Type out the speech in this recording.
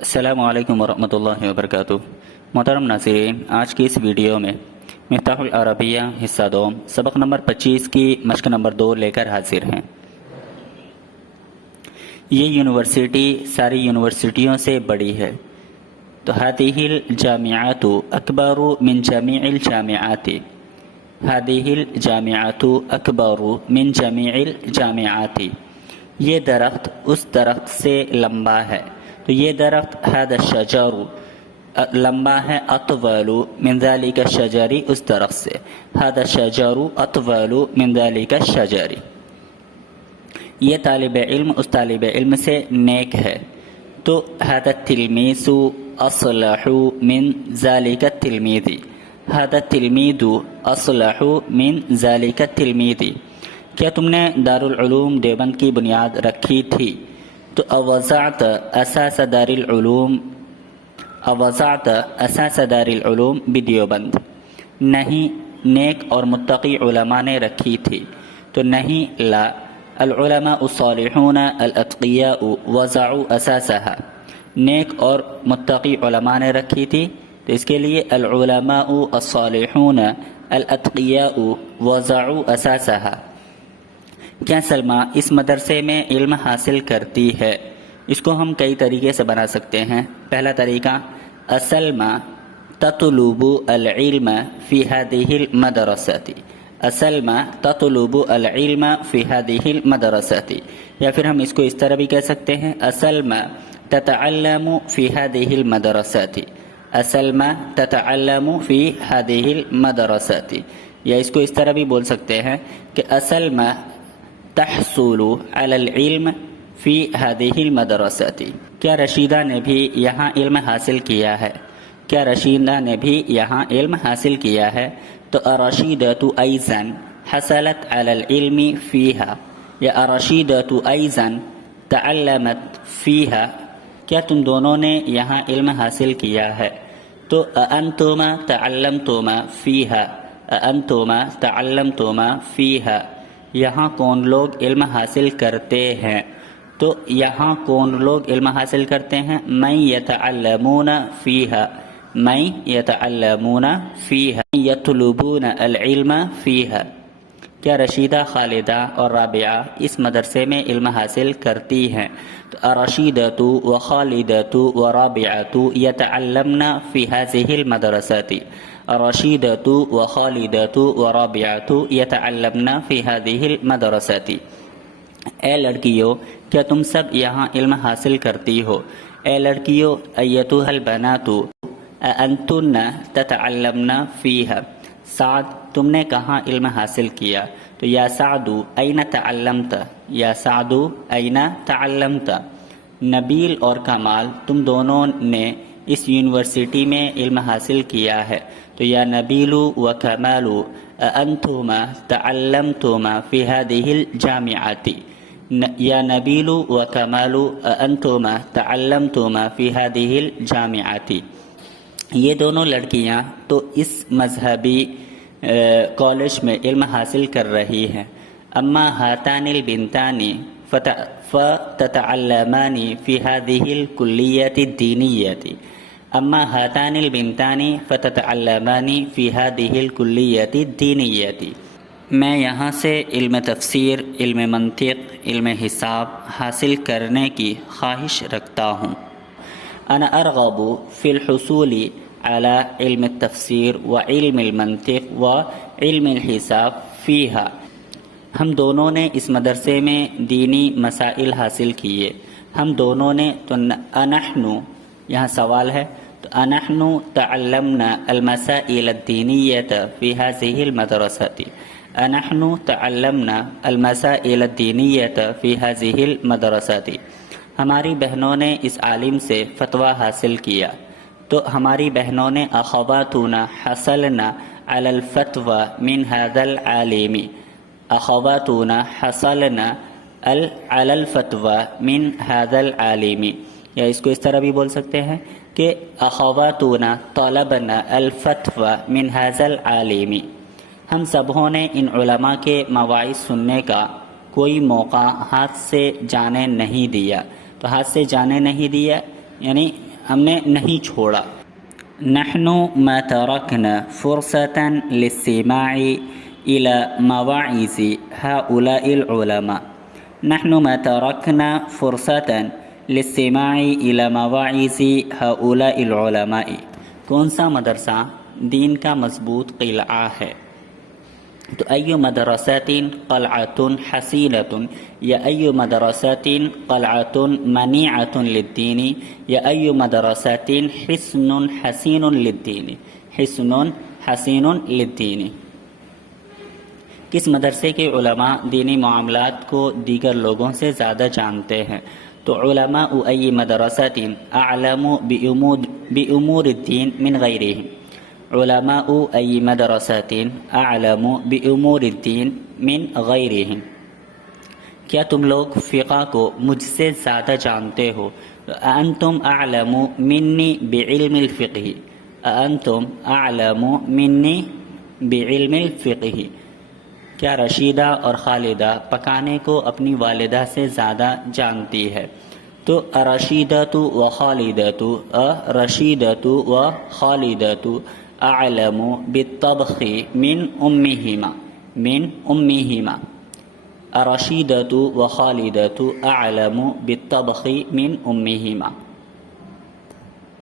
अस्सलामु अलैकुम वरहमतुल्लाहि वबरकातुहू। मोहतरम नाज़रीन, आज की इस वीडियो में मिफ्ताहुल अरबिया हिस्सा 2 सबक नंबर 25 की मश्क नंबर 2 लेकर हाजिर हैं। ये यूनिवर्सिटी सारी यूनिवर्सिटियों से बड़ी है। तो हादिहिल जामिआतु अकबरु मिन जमीइल जामिआति, हादिहिल जामिआतु अकबरु मिन जमीइल जामिआति। ये दरख्त उस दरख्त से लंबा है। तो ये दरख्त हादा शजरु लंबा है, अतवलु मिन ज़ालिका शजरी, उस दरख्त से। हादा शजरु अतवलु मिन ज़ालिका शजरी। ये तालिब इल्म उस तालिब इल्म से नेक है। तो हादा तिलमीसु असलहु मिन ज़ालिका तिलमीदी, हादा तिलमीदु असलहु मिन ज़ालिका तिलमीदी। क्या तुमने दारुल उलूम देवबंद की बुनियाद रखी थी? तो अवज़अत असास दारुल उलूम, अवज़अत असास दारुल उलूम बिदेवबंद। नहीं, नेक और मुत्तकी उलमा ने रखी थी। तो नहीं, ला अल उलमा अस्सालिहून अल अत्क़िया वज़अू असासहा। नेक और मुत्तकी उलमा ने रखी थी, तो इसके लिए अल उलमा अस्सालिहून अल अत्क़िया वज़अू असासहा। क्या सलमा इस मदरसे में इल्म हासिल करती है? इसको हम कई तरीके से बना सकते हैं। पहला तरीका, असलमा ततलुबु अल इल्म फ़ी हादिहिल मदरसती, असलमा ततलुबु अल इल्म फ़ी हादिहिल मदरसती। या फिर हम इसको इस तरह भी कह सकते हैं, असलमा ततअल्लमु फ़ी हादिहिल मदरसती, असलमा ततअल्लमु फ़ी हादिहिल मदरसती। या इसको इस तरह भी बोल सकते हैं कि असलमा तहसुलु अलल इल्म फ़ी हादिहिल मदरसती। क्या रशीदा ने भी यहाँ इल्म हासिल किया है? क्या रशीदा ने भी यहाँ इल्म हासिल किया है? तो अरशीदतु ऐज़न हसलत अलल इल्मी फ़ीहा, या अरशीदतु ऐज़न तअल्लमत फ़ीहा। क्या तुम दोनों ने यहाँ इल्म हासिल किया है? तो अअंतुमा तअल्लमतुमा फ़ीहा, अअंतुमा तअल्लमतुमा फ़ीहा। यहाँ कौन लोग इल्म हासिल करते हैं? तो यहाँ कौन लोग इल्म हासिल करते हैं? मैं यतअल्लमूना फ़ीहा, मैं यतअल्लमूना फ़ीहा, यतलुबून अल इल्म फ़ीहा। क्या रशीदा, खालिदा और राबिया इस मदरसे में इल्म हासिल करती हैं? तो अरशीदतु व खालिदतु व राबियातु यतअल्लमना फ़ी हाज़िहिल मदरसती, रशीदतु व खालिदतु व राबियातु यतअल्लमना फ़ी हाज़िहिल मदरसती। ए लड़कियों, क्या तुम सब यहाँ इल्म हासिल करती हो? ए लड़कियों, अय्यतुहल बनातु अअंतुन्ना ततअल्लमना फ़ीहा। साद, तुमने कहाँ इल्म हासिल किया? तो या सादु ऐना तअल्लमत, या सादु ऐना तअल्लमत। नबील और कमाल, तुम दोनों ने इस यूनिवर्सिटी में इल्म हासिल किया है। तो या नबीलु व कमालु अअंतुमा तअल्लमतुमा फ़ी हादिहिल जामिआति, या नबीलु व कमालु अअंतुमा तअल्लमतुमा फ़ी हादिहिल जामिआति। ये दोनों लड़कियां तो इस मजहबी कॉलेज में इल्म हासिल कर रही हैं। अम्मा हातानिल बिनतानी फ़ततअल्लमानी फ़ी हादिहिल कुल्लियति दीनियति, अम्मा हातानिल बिनतानी फ़ततअल्लमानी फ़ी हादिहिल कुल्लियति दीनियति। मैं यहाँ से इल्म तफसीर, इल्म मंतिक, इल्म हिसाब हासिल करने की ख्वाहिश रखता हूँ। अना अरग़बु फ़िल हुसूली अला इल्म तफसीर व इल्म मंतिक व इल्म हिसाब फ़ीहा। हम दोनों ने इस मदरसे में दीनी मसाइल हासिल किए। हम दोनों ने, तो अनहनु यहाँ सवाल है, तो अनहनु तअल्लमना अल मसाइल अद्दीनियत फ़ी हाज़िहिल मदरसती, अनहनु तअल्लमना अल मसाइल अद्दीनियत फ़ी हाज़िहिल मदरसती। हमारी बहनों ने इस आलिम से फतवा हासिल किया। तो हमारी बहनों ने अख़वातुना हसलना अलल फतवा मिन हाज़ल आलिमी, अख़वातुना हसलना अलल फतवा मिन हाज़ल आलिमी। या इसको इस तरह भी बोल सकते हैं कि अख़वातुना तलबना अल फतवा मिन हाज़ल आलिमी। हम सबों ने इन उलमा के मवाइज़ सुनने का कोई मौका हाथ से जाने नहीं दिया। तो हाथ से जाने नहीं दिया यानी ہم نے نہیں چھوڑا. نحن ما تركنا فرصة للاستماع إلى مواعظ هؤلاء العلماء. نحن ما تركنا فرصة للاستماع إلى مواعظ هؤلاء العلماء. کون سا مدرسہ دین کا مضبوط قلعہ ہے؟ تو ای مدرسۃ قلعۃ حصینۃ یا ای مدرسۃ قلعۃ منیعۃ للدین یا ای مدرسۃ حصن حصین للدین. حصن حصین للدین. کس مدرسے کے علماء دینی معاملات کو دیگر لوگوں سے زیادہ جانتے ہیں؟ تو علماء ای مدرسۃ اعلم بامور الدین من غیرہم. علماء ای مدرسۃ اعلم بامور الدین من غیرہم. کیا تم لوگ فقہ کو مجھ سے زیادہ جانتے ہو؟ انتم اعلم منی بعلم الفقہ. انتم اعلم منی بعلم الفقہ. کیا رشیدہ اور خالدہ پکانے کو اپنی والدہ سے زیادہ جانتی ہے؟ تو رشیدۃ و خالدۃ رشیدۃ و خالدۃ اعلم بالطبخ من امہما. من امہما. رشیدۃ و خالدۃ اعلم بالطبخ من امہما.